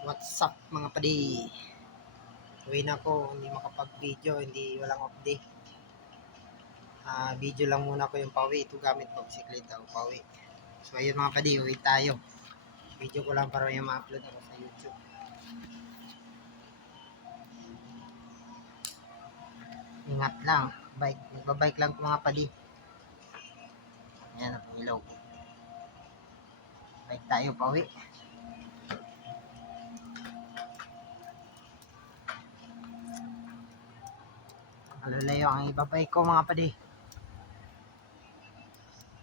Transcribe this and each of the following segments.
What's up mga padi? Uwi na ako, hindi makapag-video, walang off day. Video lang muna ko yung pauwi. Ito gamit ko, bisikleta o pauwi. So ayun mga padi, uwi tayo. Video ko lang para yung ma-upload ako sa YouTube. Ingat lang, nagbabike lang ko mga padi. Ayan ang ilaw ko. Bike tayo pauwi. Malalayo ang ibabike ko mga padi.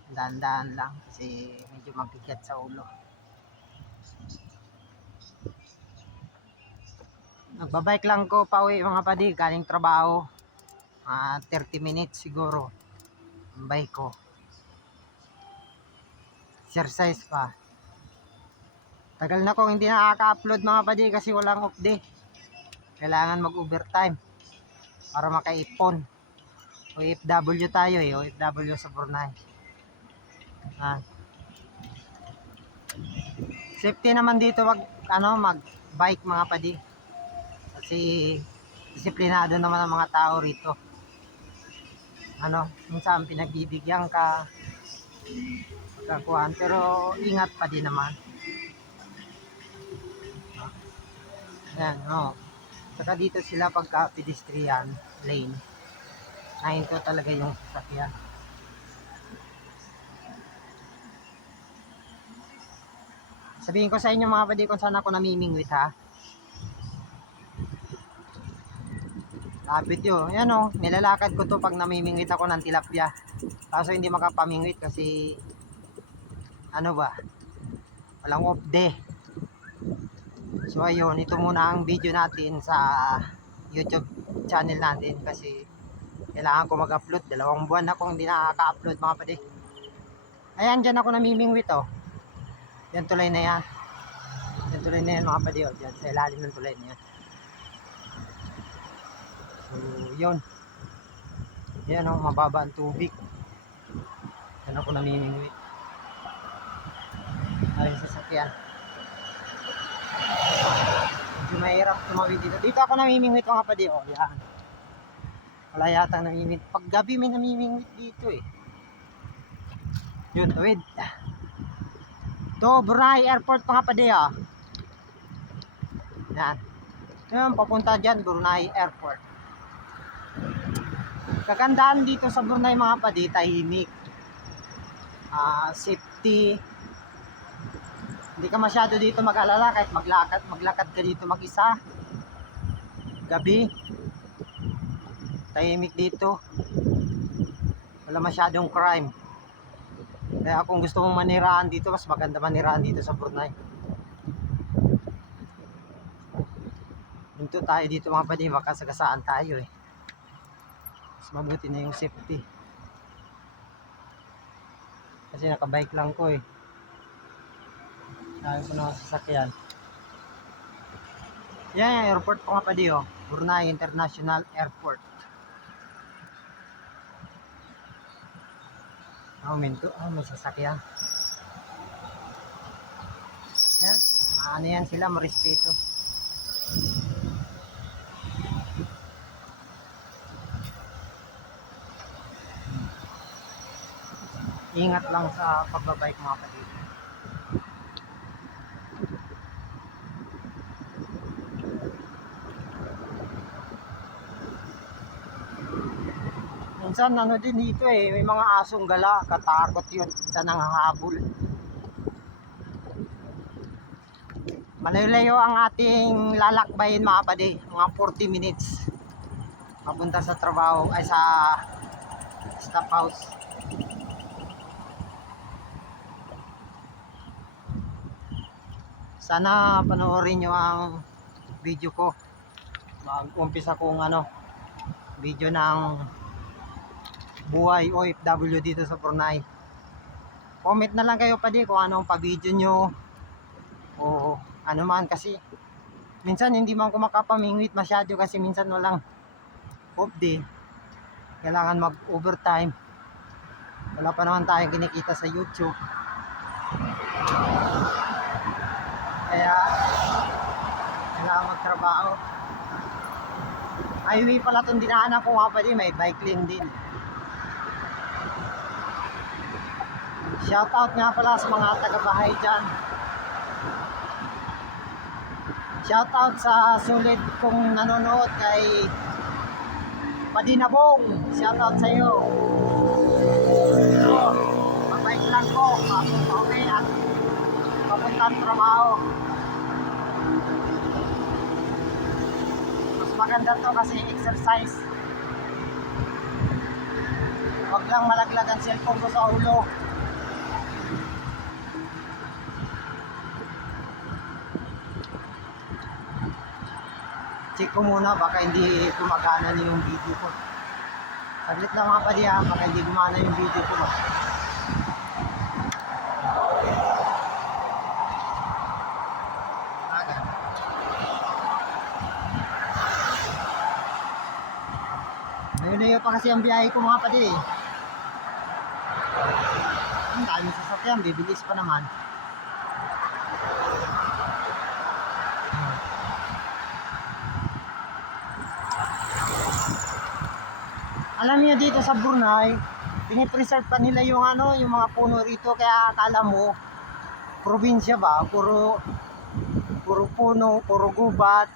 Daan-daan lang kasi medyo mabigat sa ulo. Nagbabike lang ko pauwi mga padi, galing trabaho. 30 minutes siguro ang bike ko. Exercise pa. Tagal na kong hindi nakaka-upload mga padi kasi walang off day. Kailangan mag-overtime para makaipon. OFW tayo OFW sa Brunei. Safety naman dito mag-bike mga padi. Kasi disiplinado naman ang mga tao rito. Minsan pinagbibigyan ka kakuan, pero ingat pa din naman. Ayan, saka dito sila pagka pedestrian lane, nahinto talaga yung sasakyan. Sabihin ko sa inyo mga padi kung saan ako namimingwit ha. Lapit yun. Ayan nilalakad ko to pag namimingwit ako ng tilapia. Kaso hindi makapamingwit kasi walang off day. So ayun, ito muna ang video natin sa YouTube channel natin kasi kailangan ko mag-upload. 2 buwan na akong hindi nakaka-upload mga padi. Ayan, dyan ako namimingwit Yan tulay na yan. Yan tulay na yan mga padi dyan sa ilalim ng tulay na yan. So yun. Yan mababa ang tubig. Yan ako namimingwit. Ayun sasakyan. Medyo mahirap tumawid dito. Dito ako namimingwit mga padi yan. Wala yatang namimingwit. Pag gabi may namimingwit dito Yun, tawid. Ito, Brunei Airport mga padi Yan. Yan, papunta dyan, Brunei Airport. Kagandaan dito sa Brunei mga padi, tahimik. Safety. Hindi ka masyado dito mag-alala kahit maglakad ka dito mag-isa. Gabi. Tahimik dito. Wala masyadong crime. Kaya kung gusto mong manirahan dito, mas maganda manirahan dito sa Brunei. Hinto tayo dito mga padi, makasagasaan tayo mas mabuti na yung safety. Kasi nakabike lang ko Sabi ko na sasakyan. Yan yung airport po nga padi Brunei International Airport. Minto, may sasakyan. Yan, yan sila, marespeto. Ingat lang sa pagbabike mga kapatid. Minsan din dito may mga asong gala, katakot yun sa nanghahabol. Malayo ang ating lalakbayin mga kapatid, mga 40 minutes papunta sa trabaho ay sa staff house. Sana panoorin nyo ang video ko. Mag-umpisa kong video ng buhay OFW dito sa Brunei. Comment na lang kayo padi kung anong pa-video nyo o ano man, kasi minsan hindi man ko makapamingwit masyado kasi minsan walang off day. Kailangan mag-overtime. Wala pa naman tayong kinikita sa YouTube. Kaya Kailangan magtrabaho. Highway pala itong dinaanan ko nga pala, may bike lane din. Shoutout nga pala sa mga taga-bahay dyan. Shoutout sa sulit kong nanonood kay Padinabong. Shoutout sa iyo. So, mabait lang ko. Okay at papuntang trabaho. Mas maganda to kasi exercise. Huwag lang malaglag ang cellphone ko sa ulo. Check ko muna, baka hindi gumagana na yung video ko. Saglit lang mga padi ha, baka hindi gumana yung video ko ba. Layo-layo pa kasi ang biyahe ko mga padi. Ang dami sasakyan, bibilis pa naman. Alam niyo dito sa Brunei, pinipreserve pa nila yung yung mga puno rito, kaya akala mo probinsya ba, puro puno, puro gubat.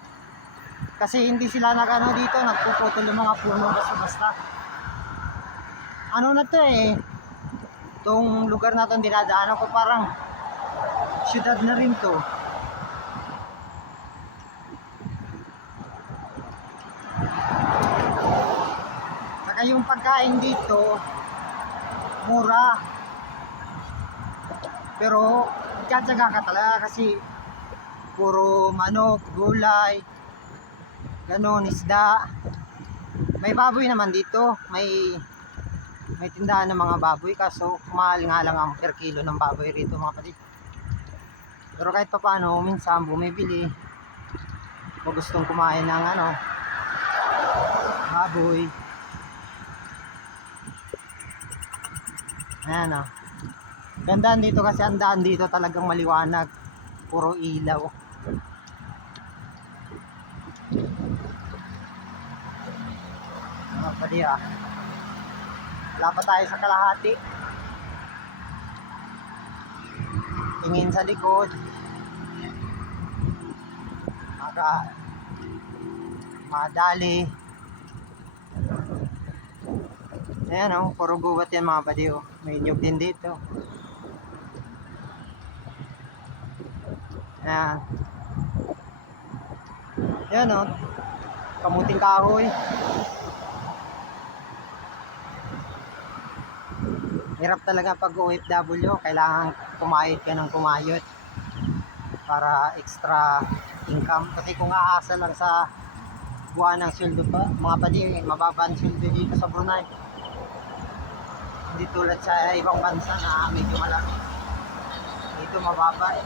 Kasi hindi sila dito, nagpuputol ng mga puno basta-basta. Ano na to eh, itong lugar na itong dinadaanan ko parang syudad na rin to. Yung pagkain dito mura, pero tiyatsaga ka talaga kasi puro manok, gulay, ganon, isda. May baboy naman dito, may tindahan ng mga baboy, kaso mahal nga lang ang per kilo ng baboy rito mga kapatid. Pero kahit pa paano, minsan bumibili o gustong kumain ng baboy. Ayan o. Gandaan dito kasi ang daan dito talagang maliwanag. Puro ilaw. Mga pali ah. Wala pa tayo sa kalahati. Tingin sa likod. Madali. Ayan o, puro gubat yan mga padi o. May nyug din dito. Ayan. Ayan o. Kamuting kahoy. Hirap talaga pag OFW. Kailangan kumayod ka ng kumayod para extra income. Kasi kung aasa lang sa buwan ng sweldo pa, mga padi, mababa ang sweldo dito sa Brunei. Hindi tulad sa ibang bansa na medyo malaki. Dito mababa eh.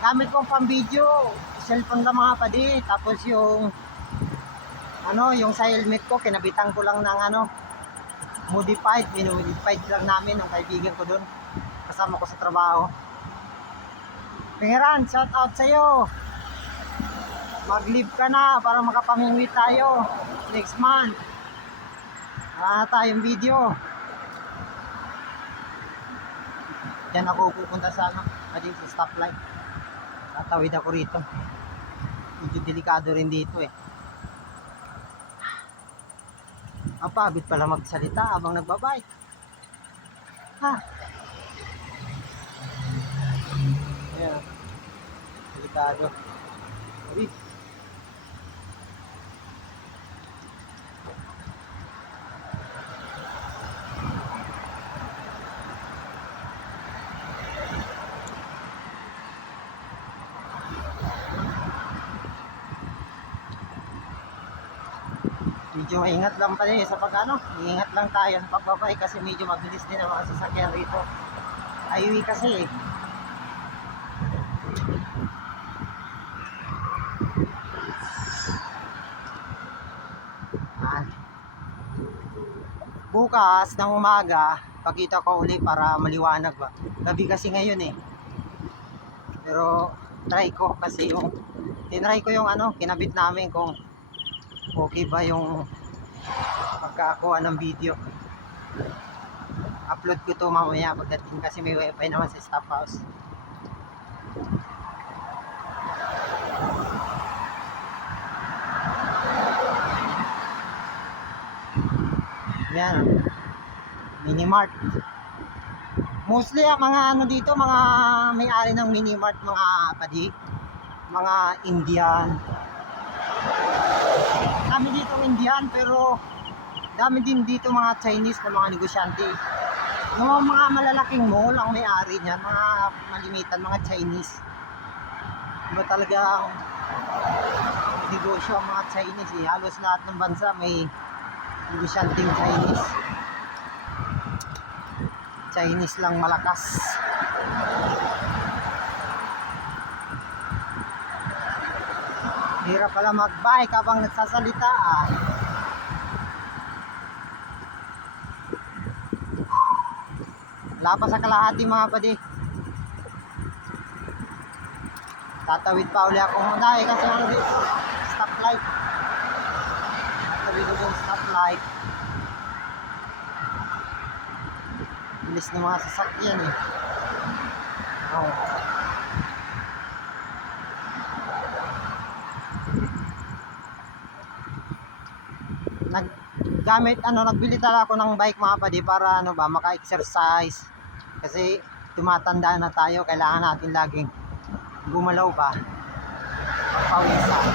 Gamit kong pang video, cellphone lang mga padi. Tapos yung yung sa helmet ko, kinabitan ko lang ng modified. Minodified lang namin ng kaibigan ko doon. Kasama ko sa trabaho. Pingiran, shout out sa'yo. Mag-leave ka na para makapamingwit tayo next month. Wala na tayong video. Diyan ako pupunta sa sa stoplight. Tatawid ako rito. Medyo delikado rin dito eh. Mapagod pala magsalita habang nagbabike. Ha? Ayan. Delikado. Uy. Medyo maingat lang pala sa iingat lang tayo sa pagbabay kasi medyo mabilis din ang mga sasakyan rito. Highway kasi eh. Bukas ng umaga, pakita ko uli para maliwanag ba. Gabi kasi ngayon eh. Pero try ko kasi yung tinry ko yung ano, kinabit namin kung okay ba yung pagkakuha ng video. Upload ko to mamaya pagdating kasi may wifi naman sa staff house. Yan, Minimart. Mostly ang mga ano dito, mga may-ari ng Minimart, mga padi, mga Indian. Dami dito Indian, pero dami din dito mga Chinese na mga negosyante. Yung mga malalaking mall ang may-ari niyan, mga malimitan, mga Chinese. Iba talaga ang negosyo ang mga Chinese eh. Halos lahat ng bansa may negosyanteng Chinese. Chinese lang malakas. Hirap pala mag-bike habang nagsasalita ah. Wala pa sa kalahati mga padi. Tatawid pa uli ako muna eh kasi ano dito, stoplight. Tatawid ako yung stoplight. Bilis ng mga sasakyan eh. Oh. Nagbili talaga ako ng bike mga padi para ano ba, maka-exercise. Kasi tumatanda na tayo, kailangan natin laging gumalaw ba, magpawisan.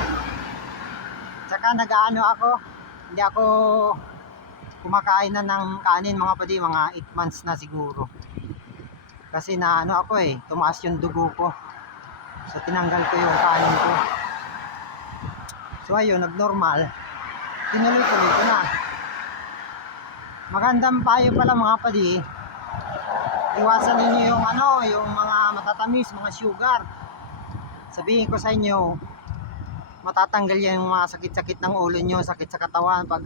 Tsaka nag-aano ako, hindi ako kumakain na ng kanin mga padi, mga 8 months na siguro. Kasi na ano ako eh, tumaas yung dugo ko. So tinanggal ko yung kanin ko. So ayun, nag-normal. Tinuloy-tuloy ko na. Magandang payo pala mga padi. Iwasan ninyo yung ano, yung mga matatamis, mga sugar. Sabihin ko sa inyo, matatanggal yan yung mga sakit-sakit ng ulo nyo, sakit sa katawan pag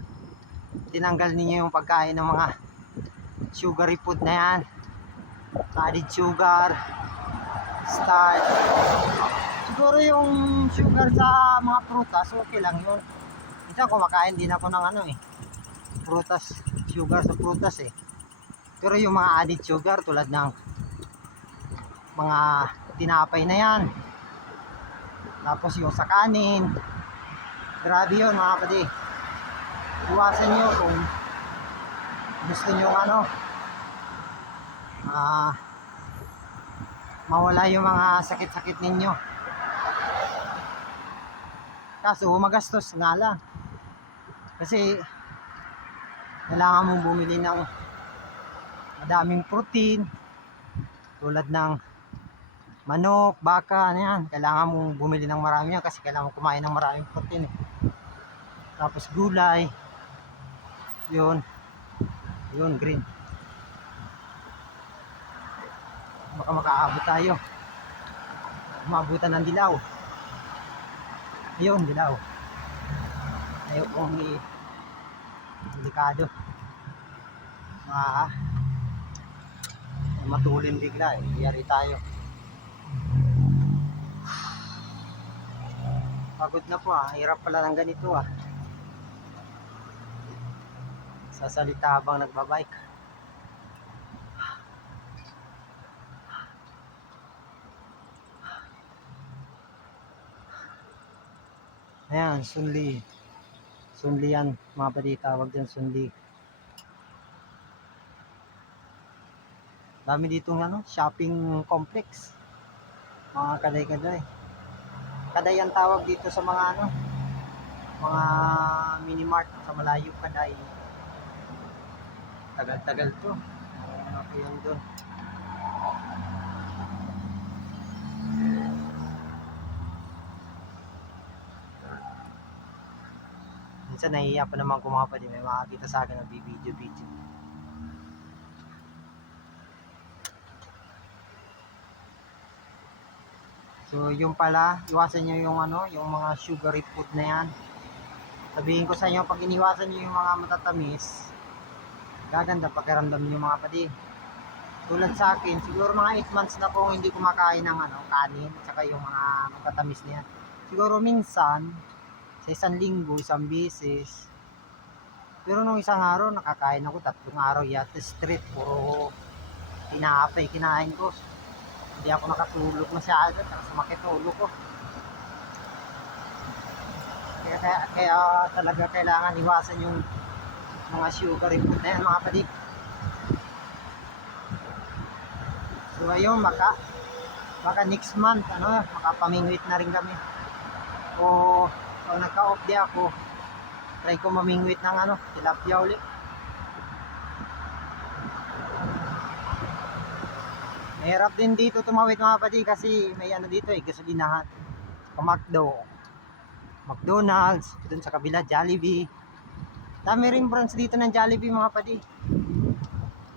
tinanggal ninyo yung pagkain ng mga sugary food na yan. Added sugar, starch. Siguro yung sugar sa mga prutas, okay lang yun. Minsan kumakain din ako ng ano eh, prutas, sugar sa prutas eh. Pero yung mga added sugar tulad ng mga tinapay na yan, tapos yung sa kanin, grabe yun mga kapatid. Iwasan nyo kung gusto nyo ano, mawala yung mga sakit-sakit ninyo. Kaso magastos nga lang. Kasi kailangan mong bumili ng madaming protein tulad ng manok, baka, ano yan. Kailangan mong bumili ng marami yan kasi kailangan mong kumain ng maraming protein eh. Tapos gulay. Yun, green. Baka makaabot tayo. Maabutan ng dilaw. Yun, dilaw. Ayaw kong delikado. Matulin bigla eh. Yari tayo. Pagod na po ah. Hirap pala ng ganito ah. Sasalita habang nagbabike. Ayan, Sunli. Sunli yan, mga padi, tawag dyan Sunli. Dami ditong ano, shopping complex. Mga kaday-kaday. Kaday ang tawag dito sa mga ano, mga minimart sa malayo kaday. Tagal-tagal to. Ano ko yun dun. Minsan nahihiya pa naman ko mga padi, may makakita sa akin ng video. So yung pala, iwasan nyo yung ano, yung mga sugary food na yan. Sabihin ko sa inyo, pag iniwasan nyo yung mga matatamis, gaganda pakiramdam nyo mga padi. Tulad sa akin, siguro mga 8 months na kung hindi kumakain ng kanin, tsaka yung mga matatamis niya. Siguro minsan, sa isang linggo, isang beses. Pero nung isang araw, nakakain ako 3 araw yata straight. Puro tinapay kinain ko. Hindi ako nakatulog masyado, tsaka sumakit ulo ko. Kaya talaga kailangan iwasan yung mga sugary food na yan, mga padik. So ayun, baka next month, makapamingwit na rin kami. O pag nagka-off day ako, try ko mamingwit ng tilapia ulit. Mahirap din dito tumawid, mga padi, kasi may dito gasolinahan. McDonald's, dun sa kabila Jollibee. Dami rin branch dito ng Jollibee, mga padi.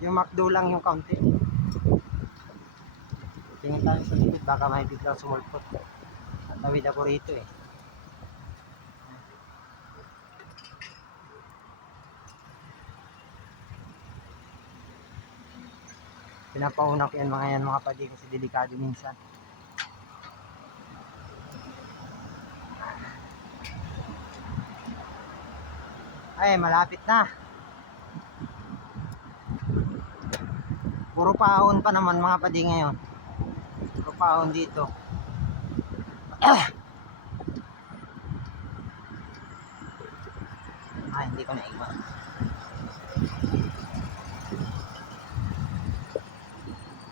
Yung McDo lang yung kaunti. Tingin tayo sa likod, baka may biglang sumulpot. Tawid ako rito eh. Pinapauna ko yan mga padi, kasi delikado minsan. Ay, malapit na. Puro paon pa naman, mga padi, ngayon. Puro paon dito. Hindi ko naiwan.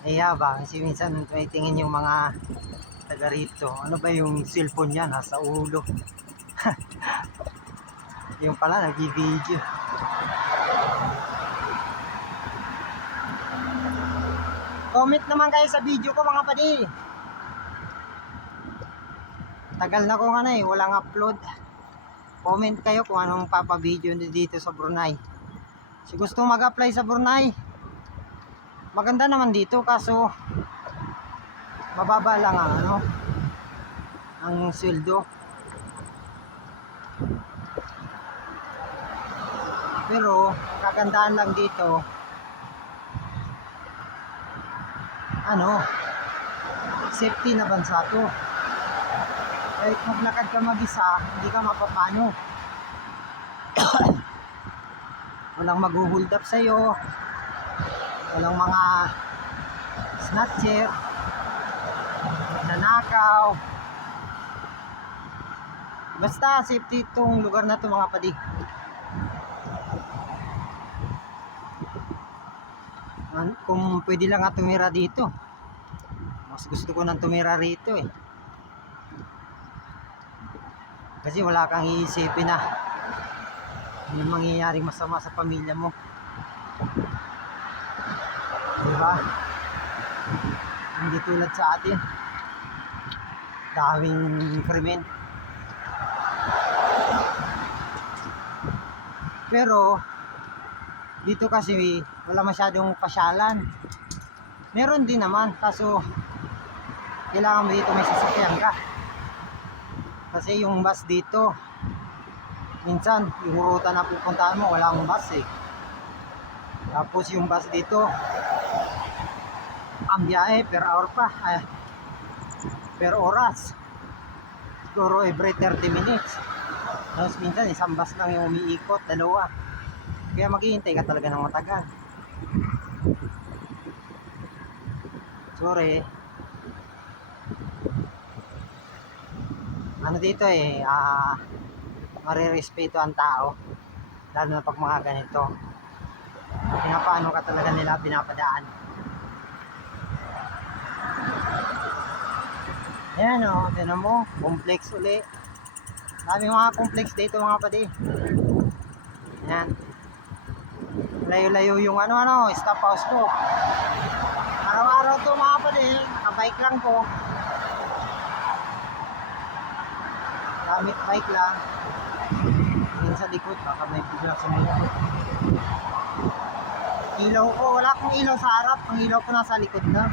Ayabang, kasi minsan may tingin yung mga taga rito. Ano ba yung cellphone niya? Nasa ulo. Yung pala, nag-video. Comment naman kayo sa video ko, mga padi. Tagal na kong walang upload. Comment kayo kung anong papavideo dito sa Brunei. Si gusto mag-apply sa Brunei, maganda naman dito, kaso mababa lang ang sweldo. Pero kagandahan lang dito, safety na bansa to. Kahit maglakad ka mag-isa, hindi ka mapapano. Walang mag-hold up sa'yo, walang mga snatcher, nanakaw. Basta safety itong lugar na to, mga padi. Kung pwede lang tumira dito, mas gusto ko nang tumira rito eh. Kasi wala kang iisipin na may mangyayaring masama sa pamilya mo, diba? Hindi tulad sa atin, daming krimen. Pero dito kasi wala masyadong pasyalan. Meron din naman, kaso kailangan mo dito may sasakyan ka. Kasi yung bus dito, minsan yung ruta na pupuntahan mo walang bus eh. Tapos yung bus dito, ang biyahe per hour pa, per oras, siguro every 30 minutes. Tapos minsan isang bus lang yung umiikot, dalawa. Kaya maghihintay ka talaga ng matagal. Sorry. Dito marirespeto ang tao, lalo na pag mga ganito. Pinapaano ka talaga nila pinapadaan. Ayan tinan mo, complex uli. Daming mga complex dito, mga padi. Ayan. Layo-layo yung stop house ko. Araw-araw to, mga padi, nakabike lang ko. Gamit bike lang. Yun sa likod, baka may bigla sa likod. Ilaw ko, wala akong ilaw sa harap. Ang ilaw ko nasa likod na.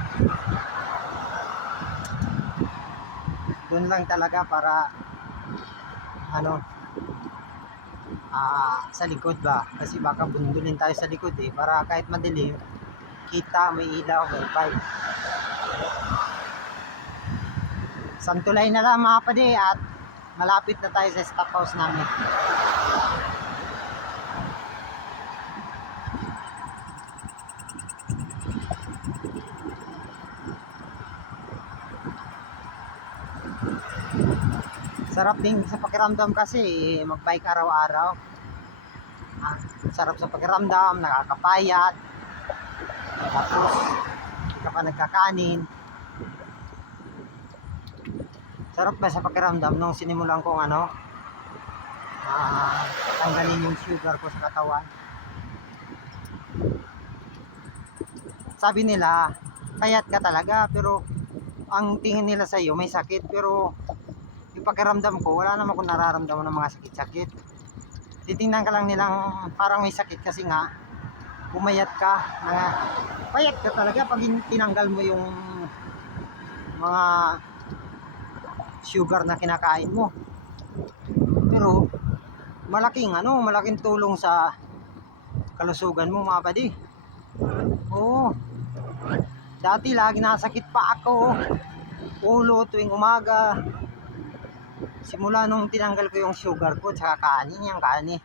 Doon lang talaga para sa likod ba, kasi baka bundulin tayo sa likod para kahit madilim kita, may ilaw, may bike. Santulay na lang mga padi at malapit na tayo sa stop house namin. Sarap din sa pakiramdam kasi magbike araw-araw. Sarap sa pakiramdam, nakakapayat. Tapos hindi ka pa nagkakanin. Sarap ba sa pakiramdam nung sinimulan kong tanggalin yung sugar ko sa katawan. Sabi nila, payat ka talaga, pero ang tingin nila sa iyo may sakit, pero yung pakiramdam ko, wala naman akong nararamdaman ng mga sakit-sakit. Titingnan ka lang nilang parang may sakit kasi nga pumayat ka, payat ka talaga pag tinanggal mo yung mga sugar na kinakain mo. Pero malaking tulong sa kalusugan mo mga padi. Oo. Dati lagi nasakit pa ako, ulo tuwing umaga. Simula nung tinanggal ko yung sugar ko tsaka kanin,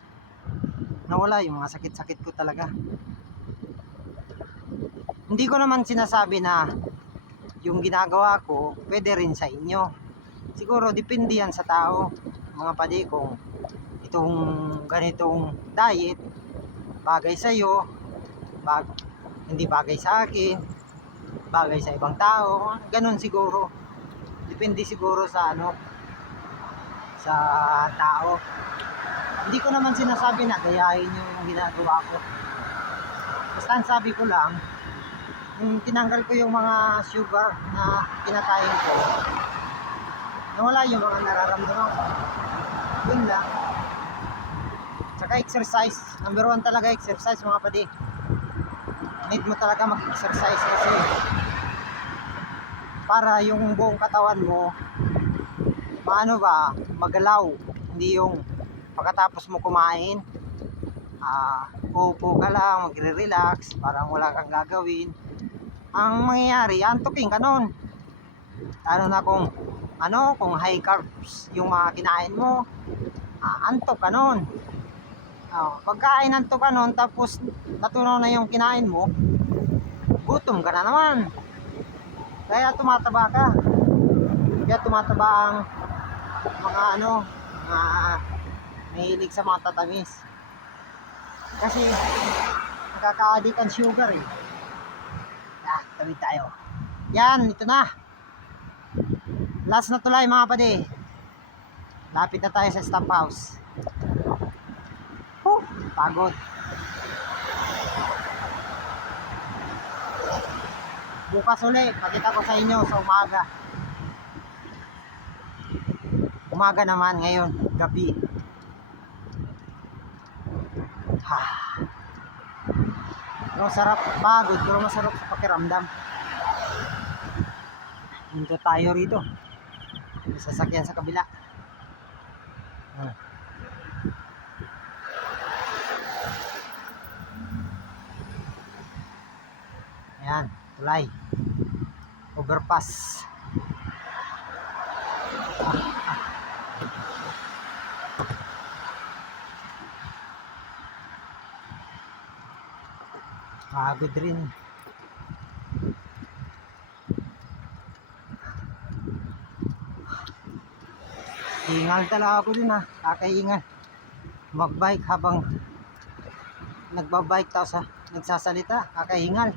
nawala yung mga sakit-sakit ko talaga. Hindi ko naman sinasabi na yung ginagawa ko pwede rin sa inyo. Siguro depende yan sa tao mga padi, kung itong ganitong diet bagay sa iyo, hindi bagay sa akin, bagay sa ibang tao, ganun siguro. Depende siguro sa sa tao. Hindi ko naman sinasabi na gayahin nyo yung ginagawa ko. Basta ang sabi ko lang, yung tinanggal ko yung mga sugar na kinakain ko, nawala yung mga nararamdaman ko. Yun lang. Tsaka exercise. Number 1 talaga exercise mga padi. Need mo talaga mag-exercise kasi para yung buong katawan mo magalaw. Hindi yung pagkatapos mo kumain, upo ka lang, magre-relax, parang wala kang gagawin. Ang mangyayari, antukin ka nun. Lalo na kung high carbs yung mga kinain mo, antok ka nun. Pagkain antok ka nun, tapos natunaw na yung kinain mo, gutom ka na naman. Kaya tumataba ka. Kaya tumataba ang mga mahilig sa mga tatamis. Kasi nakaka-addict ang sugar eh. Tawid tayo. Yan, ito na. Last na tulay mga padi. Lapit na tayo sa stop house. Pagod. Bukas ulit, pakita ko sa inyo sa umaga. Umaga naman ngayon, gabi. Pero sarap, pagod, pero masarap sa pakiramdam. Hinto tayo rito. May sasakyan sa kabila. Ayan, tulay. Overpass. Pagod rin. Hingal talaga ako din kakaingal. Magbike habang nagbabike tapos nagsasalita, kakahingal.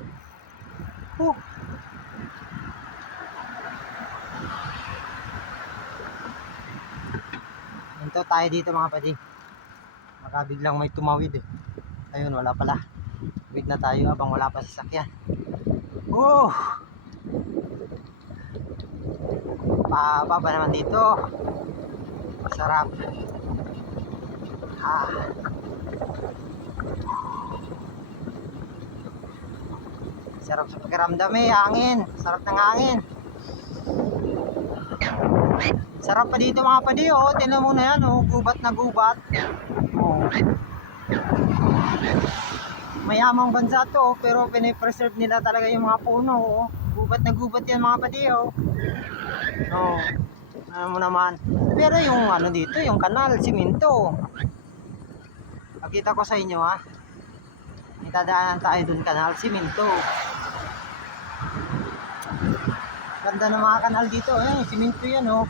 Hinto tayo dito mga padi. Baka biglang may tumawid eh. Ayun, wala pala. Wait na tayo habang wala pa sasakyan. Pababa naman dito. Sarap. Sarap sa pakiramdam hangin. Sarap ng hangin. Sarap pa dito mga padi. Tingnan mo na yan. Gubat na gubat. mayamang bansa to, pero pinipreserve nila talaga yung mga puno. Oh. Gubat na gubat yan mga padi. Oh. Oh. Ano mo naman. Pero yung ano dito, yung kanal, simento. Pakita ko sa inyo ha. Itadaanan tayo dun kanal, simento. Ganda ng mga kanal dito. Eh, simento yan oh.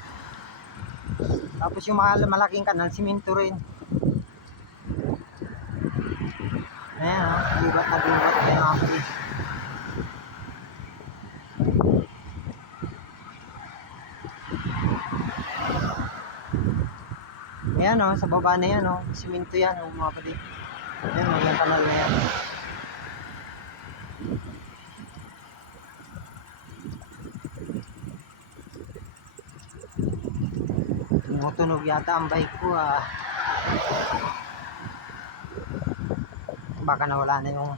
Tapos yung malaking kanal, simento rin. Ayan ha, gubat na gubat yan mga padi. Ayan o, sa baba na yan o. Simento yan o mga padi. Ayan o, yung kanal na yan. Tumutunog yata ang bike ko ah. Baka nawala na yung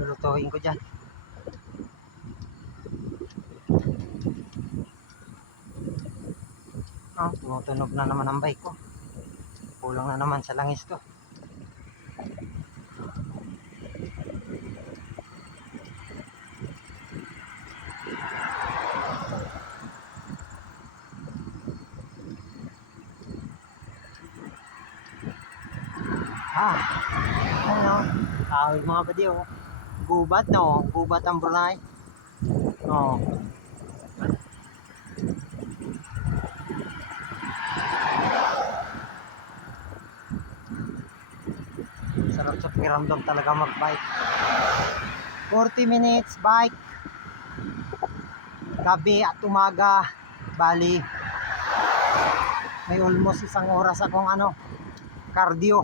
lulutuin ko dyan. Ah, tumutunog na naman ang bike ko. Kulang na naman sa langis to. Ah, ano, tawag mga padi oh. Gubat no, gubat ang Brunei. Oh. Sarap sa pakiramdam talaga mag-bike. 40 minutes bike. Gabi at umaga. Bali, may almost isang oras akong ano, cardio.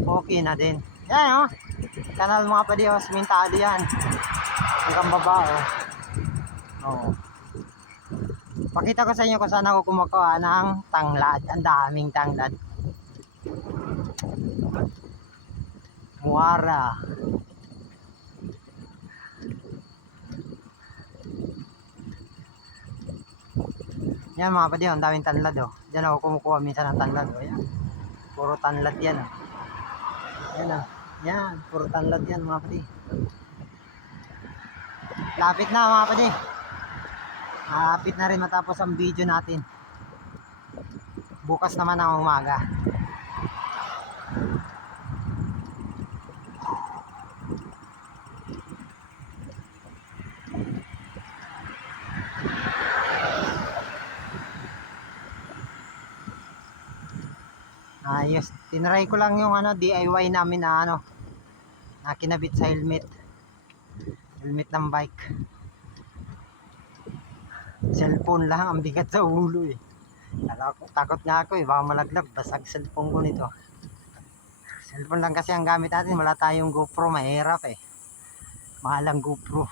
Okay na din. Yan oh. Kanal mga padi oh, simintado yan. Hanggang baba oh. Oh. Pakita ko sa inyo kung saan ako kumukuha ng tanglad. Ang daming tanglad. Muara. Yan mga padi, ang daming tanlad oh. Diyan ako kumukuha minsan ng tanlad oh. Yan. Puro tanlad yan oh. Yan oh. Yan, puro tanlad yan mga padi. Lapit na mga padi. Lapit na rin matapos ang video natin. Bukas naman ang umaga. Ayos, tinry ko lang yung ano DIY namin na ano na kinabit sa helmet ng bike. Cellphone lang, ang bigat sa ulo eh. Takot nga ako eh, baka malaglag, basag cellphone ko nito. Cellphone lang kasi ang gamit natin, wala tayong GoPro, mahirap eh. Mahal ang GoPro.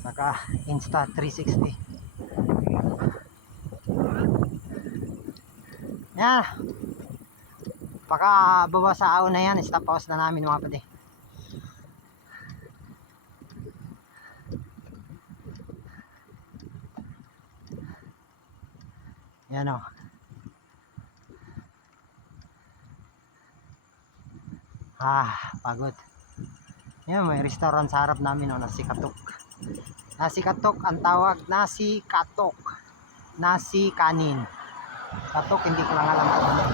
Saka Insta 360. Yan. Baka baba sa aon na yan, stop pause na namin mga pati. Yan o. Pagod. Yan, may restaurant sa harap namin o, Nasi Katok. Nasi Katok ang tawag, Nasi Katok. Nasi kanin. Katok, hindi ko lang alam kung ano.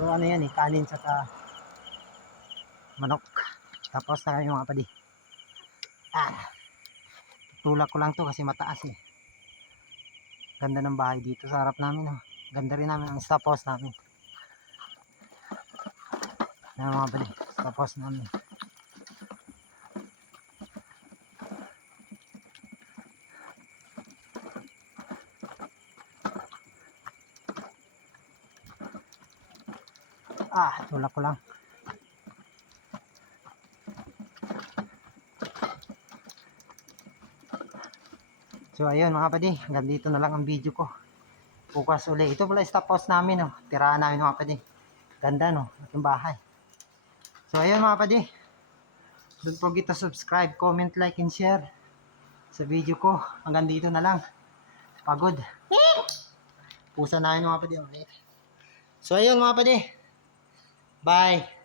So ano yan eh, kanin saka manok. Tapos na kayo mga padi. Tulak ko lang to kasi mataas eh. Ganda ng bahay dito sa harap namin oh. Ganda rin namin ang stop house namin. Yan mga padi, stop house namin. Tulak ko lang. So ayun mga padi, hanggang dito na lang ang video ko. Bukas uli. Ito pala stop house namin oh. Tirahan namin mga padi. Ganda no, ating bahay. So ayun mga padi. Don't forget to subscribe, comment, like, and share sa video ko. Hanggang dito na lang. Pagod. Pusa na yun mga padi. So ayun mga padi. Bye.